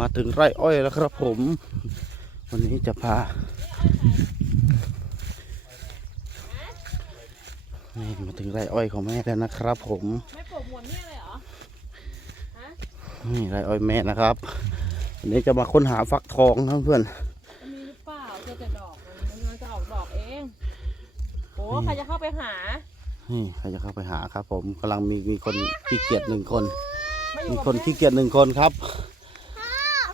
มาถึงไร่อ้อยแล้วครับผม วันนี้จะพานี่มาถึงไร่อ้อยของแม่แล้วนะครับผมไม่ปลูกหมดเนี่ยเลยเหรอนี่ไร่อ้อยแม่นะครับ วันนี้จะมาค้นหาฟักทองนะเพื่อนมันมีหรือเปล่าเจอแต่ดอกมันมันจะออกดอกเองโอ้ใครจะเข้าไปหานี่ใครจะเข้าไปหาครับ ผมกำลังมีมีคนขี้เกียจหนึ่งคนไม่อมียู่คนขี้เกียจหนึ่งคนครับ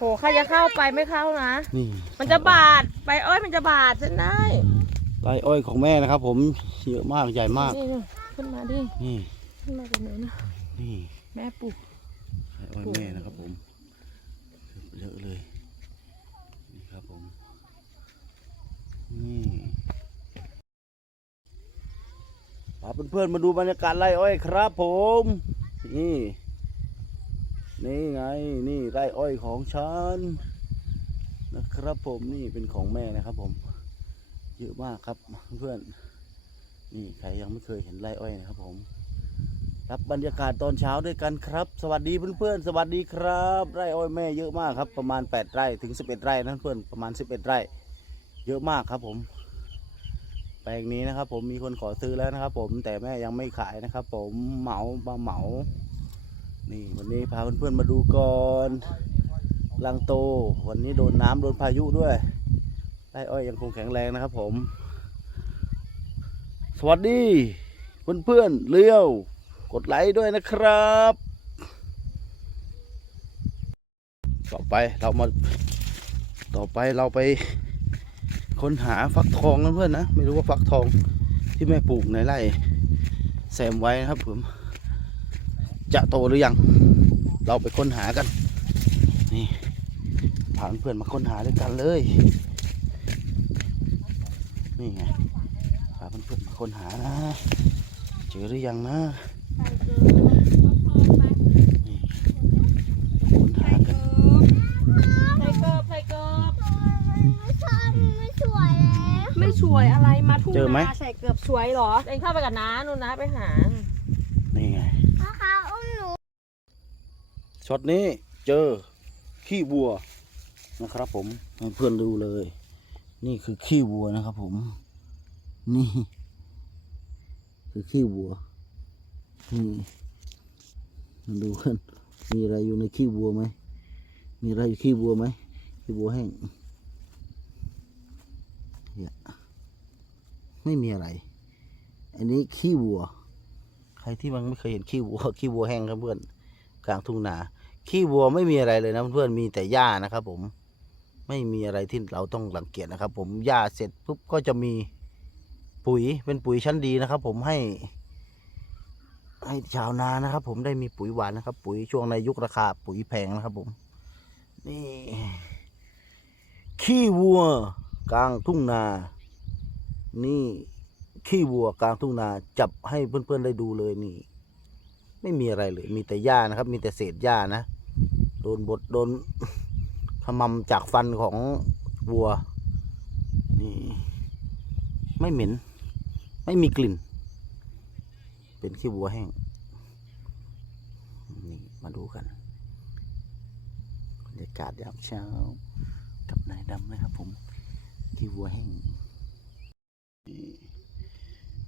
โอ้ใครจะเข้าไปไม่เข้านะ นี่มันจะบาดไปเอ้ยมันจะบาดฉันได้ไร่อ้อยของแม่นะครับ ผมเยอะมากใหญ่มาก นี่นี่ขึ้นมาดิ นี่ขึ้นมาตรงนี้นะนี่แม่ปลูกไร่อ้อยแม่นะครับ ผมเยอะเลยนี่ครับผมนี่พาเพื่อนๆมาดูบรรยากาศไร่อ้อยครับ ผมนี่ นี่ไงนี่ไร่อ้อยของฉันนะครับผมนี่เป็นของแม่นะครับ ผม เยอะมากครับเพื่อน นี่ใครยังไม่เคยเห็นไร่อ้อยนะครับ ผม รับบรรยากาศตอนเช้าด้วยกันครับ สวัสดีเพื่อนๆสวัสดีครับไร่อ้อยแม่เยอะมากครับ ประมาณ 8 ไร่ถึง 11 ไร่นั่นเพื่อนประมาณ 11 ไร่ เยอะมากครับผมแปลงนี้นะครับ ผมมีคนขอซื้อแล้วนะครับ ผมแต่แม่ยังไม่ขายนะครับ ผมเหมามาเหมา นี่วันนี้พาเพื่อนๆมาดูก่อนลังโต วันนี้โดนน้ำโดนพายุด้วยไร่อ้อยยังคงแข็งแรงนะครับผม สวัสดี เพื่อนๆเลี้ยว กดไลค์ด้วยนะครับ ต่อไปเรามา ต่อไปเราไปค้นหาฟักทองนะเพื่อนนะ ไม่รู้ว่าฟักทองที่แม่ปลูกในไร่แซมไว้นะครับผม จะโตหรือยัง เราไปค้นหากัน นี่พาเพื่อนมาค้นหาด้วยกันเลย นี่ไงพาเพื่อนๆมาค้นหานะ เจอหรือยังนะนี่ค้นหากันใครเกิบใครเกิบไม่ชอบไม่สวยแล้วไม่สวยอะไรมาทุ่งเจอไหมนาใส่เกือบสวยเหรอ เองเข้าไปกับน้านู่นนะไปหา นี่ไงนะคะอุ้มหนู ช็อตนี้เจอขี้วัวนะครับ ผมให้เพื่อนดูเลย นี่คือขี้วัวนะครับ ผม นี่ คือขี้วัวนี่มาดูกันมีอะไรอยู่ในขี้วัวไหมมีอะไรอยู่ขี้วัวไหมขี้วัวแห้งเนี่ยไม่มีอะไร อันนี้ขี้วัว ใครที่มันไม่เคยเห็นขี้วัวขี้วัวแห้งครับเพื่อนกลางทุ่งนา ขี้วัวไม่มีอะไรเลยนะเพื่อนๆมีแต่หญ้านะครับ ผมไม่มีอะไรที่เราต้องรังเกียจนะครับ ผมหญ้าเสร็จปุ๊บก็จะมีปุ๋ยเป็นปุ๋ยชั้นดีนะครับ ผมให้ ให้ชาวนานะครับ ผมได้มีปุ๋ยหวานนะครับ ปุ๋ยช่วงในยุคราคาปุ๋ยแพงนะครับ ผม นี่ขี้วัวกลางทุ่งนา นี่ขี้วัวกลางทุ่งนาจับให้เพื่อนๆได้ดูเลยนี่ ไม่มีอะไรเลย มีแต่หญ้านะครับ มีแต่เศษหญ้านะ โดนบดโดนขมำจากฟันของวัว นี่ ไม่เหม็น ไม่มีกลิ่น เป็นขี้วัวแห้ง นี่ มาดูกันบรรยากาศยามเช้า กับนายดำนะครับผมขี้วัวแห้งนี่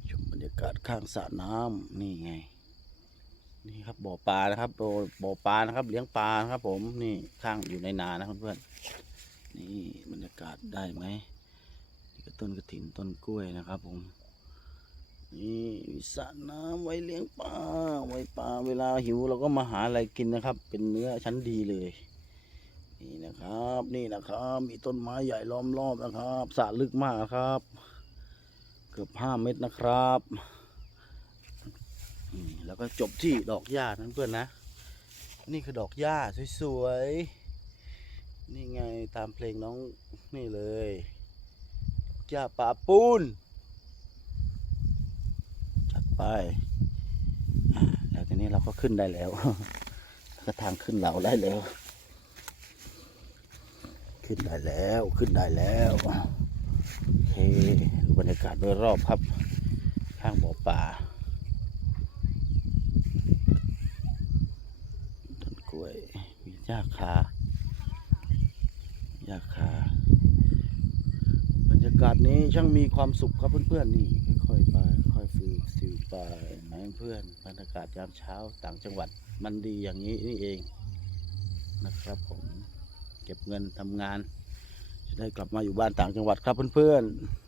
ชมบรรยากาศข้างสระน้ำนี่ไง นี่ครับบ่อปลานะครับบ่อบ่อปลานะครับ เลี้ยงปลานะครับ ผมนี่ข้างอยู่ในนานะครับเพื่อนๆนี่บรรยากาศได้ไหมนี่ก็ต้นกระถินต้นกล้วยนะครับ ผม นี่สระน้ำไว้เลี้ยงปลาไว้ปลาเวลาหิวเราก็มาหาอะไรกินนะครับ เป็นเนื้อชั้นดีเลยนี่นะครับนี่นะครับ มีต้นไม้ใหญ่ล้อมรอบนะครับสระลึกมากครับ เกือบห้าเมตรนะครับ แล้วก็จบที่ดอกหญ้านั้นเพื่อนนะ นี่คือดอกหญ้าสวยๆ นี่ไงตามเพลงน้องนี่เลยดอกหญ้าป่าปูน จัดไปแล้วทีนี้เราก็ขึ้นได้แล้ว ก็ทางขึ้นเราได้แล้ว ขึ้นได้แล้วขึ้นได้แล้วโอเคดูบรรยากาศโดยรอบครับ ข้างบ่อป่า ต้น กล้วย มีหญ้าคายาคา บรรยากาศนี้ช่างมีความสุขครับเพื่อนๆนี่ค่อยๆไปค่อยฟิวซิวไปนะเพื่อนบรรยากาศยามเช้าต่างจังหวัดมันดีอย่างนี้นี่เองนะครับผมเก็บเงินทำงาน จะได้กลับมาอยู่บ้านต่างจังหวัดครับเพื่อนๆ